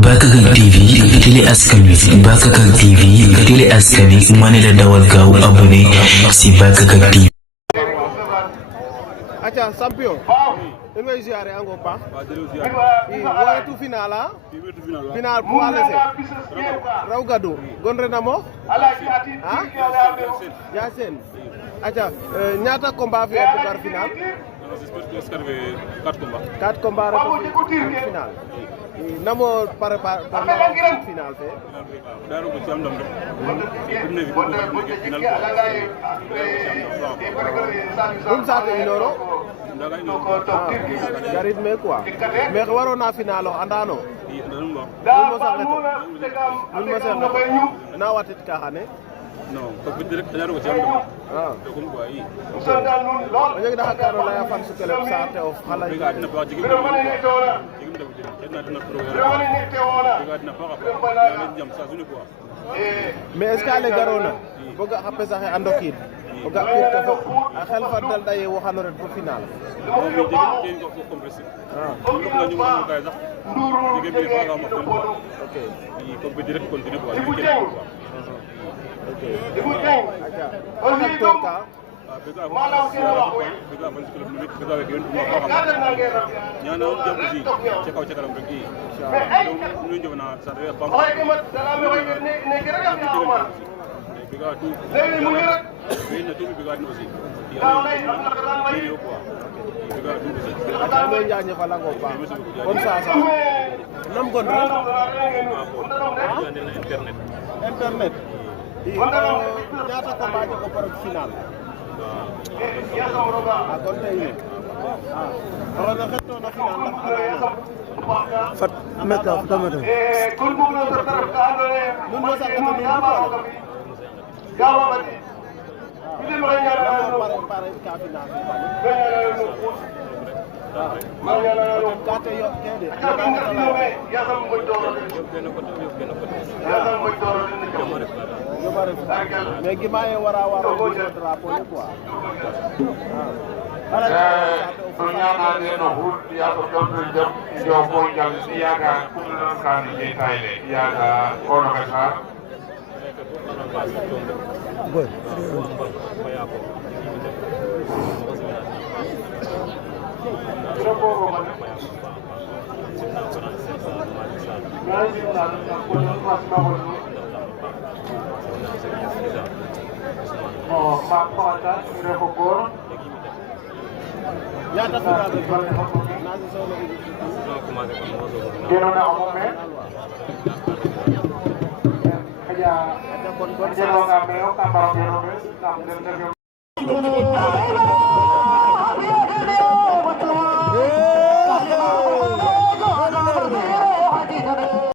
Bakakak TV télé askan wi Bakakak TV télé askan wi ma ne la dawal gaaw abonné si Bakakak TV. Acha champion en way ziare ango pa i tu final a final pour alese raw gadu gon rena mo ha Yasen acha ñaata combat fi pour final 4 combats rek final namo prépare final fe daru ko ci am ndam dum saate inoro garit me quoi mais warona final o andano nun mo saxeto na watit ka xane non ko bi direct daru ko ci am ndam to ko quoi yi o jeg da hakaro la fan su kele saate of xala ga dina ba jigim mais est-ce que ale garona boga xa pesa xe andokid o ga pir ke fop a xel fa dal daye waxano ret pour final internet ñaata combat ko par final kon tay ni na xetto na final ndax fat meka tamata nun mo sax ko pare ka final kate yo kede mais gimaye wara drapeau ni quoi ñana no hul ya ko dombe dem yo ko jang yaga kullu kan ni tayle yaga ono ka sa boy ñaata final rek nazi solo geno na amome aja kon geno nga meo ka ba geno be